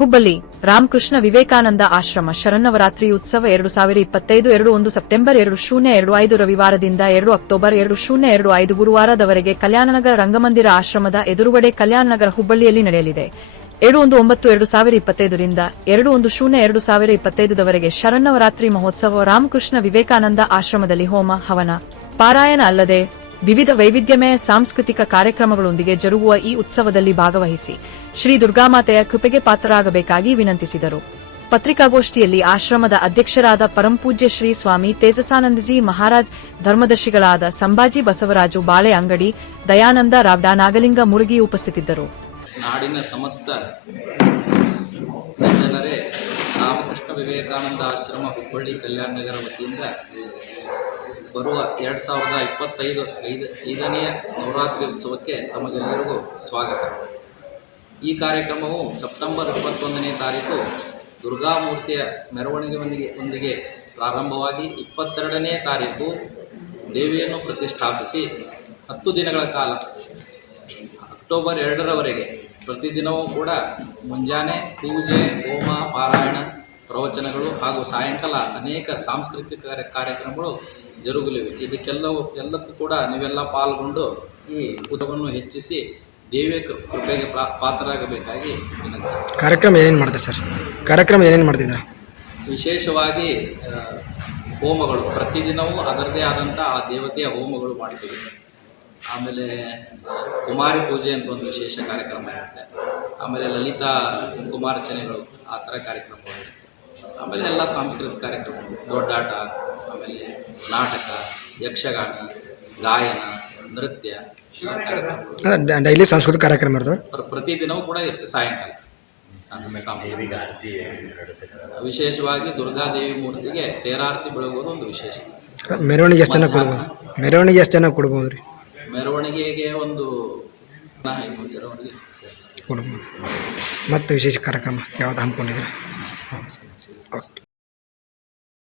ಹುಬ್ಬಳ್ಳಿ, ರಾಮಕೃಷ್ಣ ವಿವೇಕಾನಂದ ಆಶ್ರಮ ಶರನ್ನವರಾತ್ರಿ ಉತ್ಸವ ಎರಡು ಸಾವಿರ ಇಪ್ಪತ್ತೈದು ಎರಡು ಒಂದು ಸೆಪ್ಟೆಂಬರ್ ಎರಡು ಶೂನ್ಯ ಎರಡು ಐದು ರವಿವಾರದಿಂದ ಎರಡು ಅಕ್ಟೋಬರ್ ಎರಡು ಶೂನ್ಯ ಎರಡು ಐದು ಗುರುವಾರದವರೆಗೆ ಕಲ್ಯಾಣನಗರ ರಂಗಮಂದಿರ ಆಶ್ರಮದ ಎದುರುಗಡೆ ಕಲ್ಯಾಣನಗರ ಹುಬ್ಬಳ್ಳಿಯಲ್ಲಿ ನಡೆಯಲಿದೆ. ಎರಡು ಒಂದು ಒಂಬತ್ತು ಎರಡು ಸಾವಿರ ಇಪ್ಪತ್ತೈದರಿಂದ ಎರಡು ಒಂದು ಶೂನ್ಯ ಎರಡು ಸಾವಿರ ಇಪ್ಪತ್ತೈದರವರೆಗೆ ಶರನ್ನವರಾತ್ರಿ ಮಹೋತ್ಸವ ರಾಮಕೃಷ್ಣ ವಿವೇಕಾನಂದ ಆಶ್ರಮದಲ್ಲಿ ಹೋಮ ಹವನ. ಪಾರಾಯಣ ಅಲ್ಲದೆ ವಿವಿಧ ವೈವಿಧ್ಯಮಯ ಸಾಂಸ್ಕೃತಿಕ ಕಾರ್ಯಕ್ರಮಗಳೊಂದಿಗೆ ಜರುಗುವ ಈ ಉತ್ಸವದಲ್ಲಿ ಭಾಗವಹಿಸಿ ಶ್ರೀ ದುರ್ಗಾಮಾತೆಯ ಕೃಪೆಗೆ ಪಾತ್ರರಾಗಬೇಕಾಗಿ ವಿನಂತಿಸಿದರು. ಪತ್ರಿಕಾಗೋಷ್ಠಿಯಲ್ಲಿ ಆಶ್ರಮದ ಅಧ್ಯಕ್ಷರಾದ ಪರಂಪೂಜ್ಯ ಶ್ರೀ ಸ್ವಾಮಿ ತೇಜಸಾನಂದಜಿ ಮಹಾರಾಜ್, ಧರ್ಮದರ್ಶಿಗಳಾದ ಸಂಭಾಜಿ ಬಸವರಾಜು ಬಾಳೆ ಅಂಗಡಿ, ದಯಾನಂದ ರಾವ್ಡಾ ನಾಗಲಿಂಗ ಮುರುಗಿ ಉಪಸ್ಥಿತಿದ್ದರು. ನಾಡಿನ ಸಮಸ್ತ ಸಜ್ಜನರೇ, ರಾಮಕೃಷ್ಣ ವಿವೇಕಾನಂದ ಆಶ್ರಮ ಹುಬ್ಬಳ್ಳಿ ಕಲ್ಯಾಣ ನಗರ ವತಿಯಿಂದ ಬರುವ ಎರಡು ಸಾವಿರದ ಇಪ್ಪತ್ತೈದು ಐದು, ಐದನೆಯ ನವರಾತ್ರಿ ಉತ್ಸವಕ್ಕೆ ತಮಗೆಲ್ಲರಿಗೂ ಸ್ವಾಗತ. ಈ ಕಾರ್ಯಕ್ರಮವು ಸೆಪ್ಟೆಂಬರ್ ಇಪ್ಪತ್ತೊಂದನೇ ತಾರೀಕು ದುರ್ಗಾಮೂರ್ತಿಯ ಮೆರವಣಿಗೆಯೊಂದಿಗೆ ಒಂದಿಗೆ ಪ್ರಾರಂಭವಾಗಿ ಇಪ್ಪತ್ತೆರಡನೇ ತಾರೀಕು ದೇವಿಯನ್ನು ಪ್ರತಿಷ್ಠಾಪಿಸಿ ಹತ್ತು ದಿನಗಳ ಕಾಲ ಅಕ್ಟೋಬರ್ ಎರಡರವರೆಗೆ ಪ್ರತಿದಿನವೂ ಕೂಡ ಮುಂಜಾನೆ ಪೂಜೆ, ಹೋಮ, ಪಾರಾಯಣ ಪ್ರವಚನಗಳು ಹಾಗೂ ಸಾಯಂಕಾಲ ಅನೇಕ ಸಾಂಸ್ಕೃತಿಕ ಕಾರ್ಯ- ಕಾರ್ಯಕ್ರಮಗಳು ಜರುಗಲಿವೆ. ಇದಕ್ಕೆಲ್ಲವೂ ಎಲ್ಲಕ್ಕೂ ಕೂಡ ನೀವೆಲ್ಲ ಪಾಲ್ಗೊಂಡು ಈ ಉತ್ಸವವನ್ನು ಹೆಚ್ಚಿಸಿ ದೇವಿಯ ಕೃ- ಕೃಪೆಗೆ ಪಾತ್ರರಾಗಬೇಕಾಗಿ ಕಾರ್ಯಕ್ರಮ ಏನೇನು ಮಾಡ್ತಾರೆ ಸರ್? ಕಾರ್ಯಕ್ರಮ ಏನೇನು ಮಾಡ್ತಿದ್ದಾರೆ? ವಿಶೇಷವಾಗಿ ಹೋಮಗಳು. ಪ್ರತಿದಿನವೂ ಅದರದೇ ಆದಂಥ ಆ ದೇವತೆಯ ಹೋಮಗಳು ಮಾಡ್ತೀವಿ. ಆಮೇಲೆ ಕುಮಾರಿ ಪೂಜೆ ಅಂತ ಒಂದು ವಿಶೇಷ ಕಾರ್ಯಕ್ರಮ ಇರುತ್ತೆ. ಆಮೇಲೆ ಲಲಿತಾ ಕುಮಾರಚನೆಗಳು ಆ ಥರ ಕಾರ್ಯಕ್ರಮಗಳು. ಆಮೇಲೆ ಎಲ್ಲ ಸಾಂಸ್ಕೃತಿಕ ಕಾರ್ಯಕ್ರಮಗಳು ದೊಡ್ಡಾಟ ಆಮೇಲೆ ನಾಟಕ ಯಕ್ಷಗಾನ ಗಾಯನ ನೃತ್ಯ ಡೈಲಿ ಸಾಂಸ್ಕೃತಿಕ ಕಾರ್ಯಕ್ರಮ ಇರ್ತವೆ ಪ್ರ- ಪ್ರತಿದಿನವೂ ಕೂಡ ಇರುತ್ತೆ ಸಾಯಂಕಾಲ. ವಿಶೇಷವಾಗಿ ದುರ್ಗಾದೇವಿ ಮೂರ್ತಿಗೆ ತೇರಾರತಿ ಬೆಳಗೋದು ಒಂದು ವಿಶೇಷ. ಮೆರವಣಿಗೆ ಎಷ್ಟು ಜನ ಕೊಡ್ಬೋದು? ಮೆರವಣಿಗೆ ಎಷ್ಟು ಜನ ಕೊಡ್ಬೋದು ರೀ ಮೆರವಣಿಗೆಗೆ ಒಂದು ಐನೂರು. ಕೊಡ್ಬೋದು. ಮತ್ತು ವಿಶೇಷ ಕಾರ್ಯಕ್ರಮ ಯಾವ್ದು ಹಮ್ಮಿಕೊಂಡಿದ್ರೆ Okay.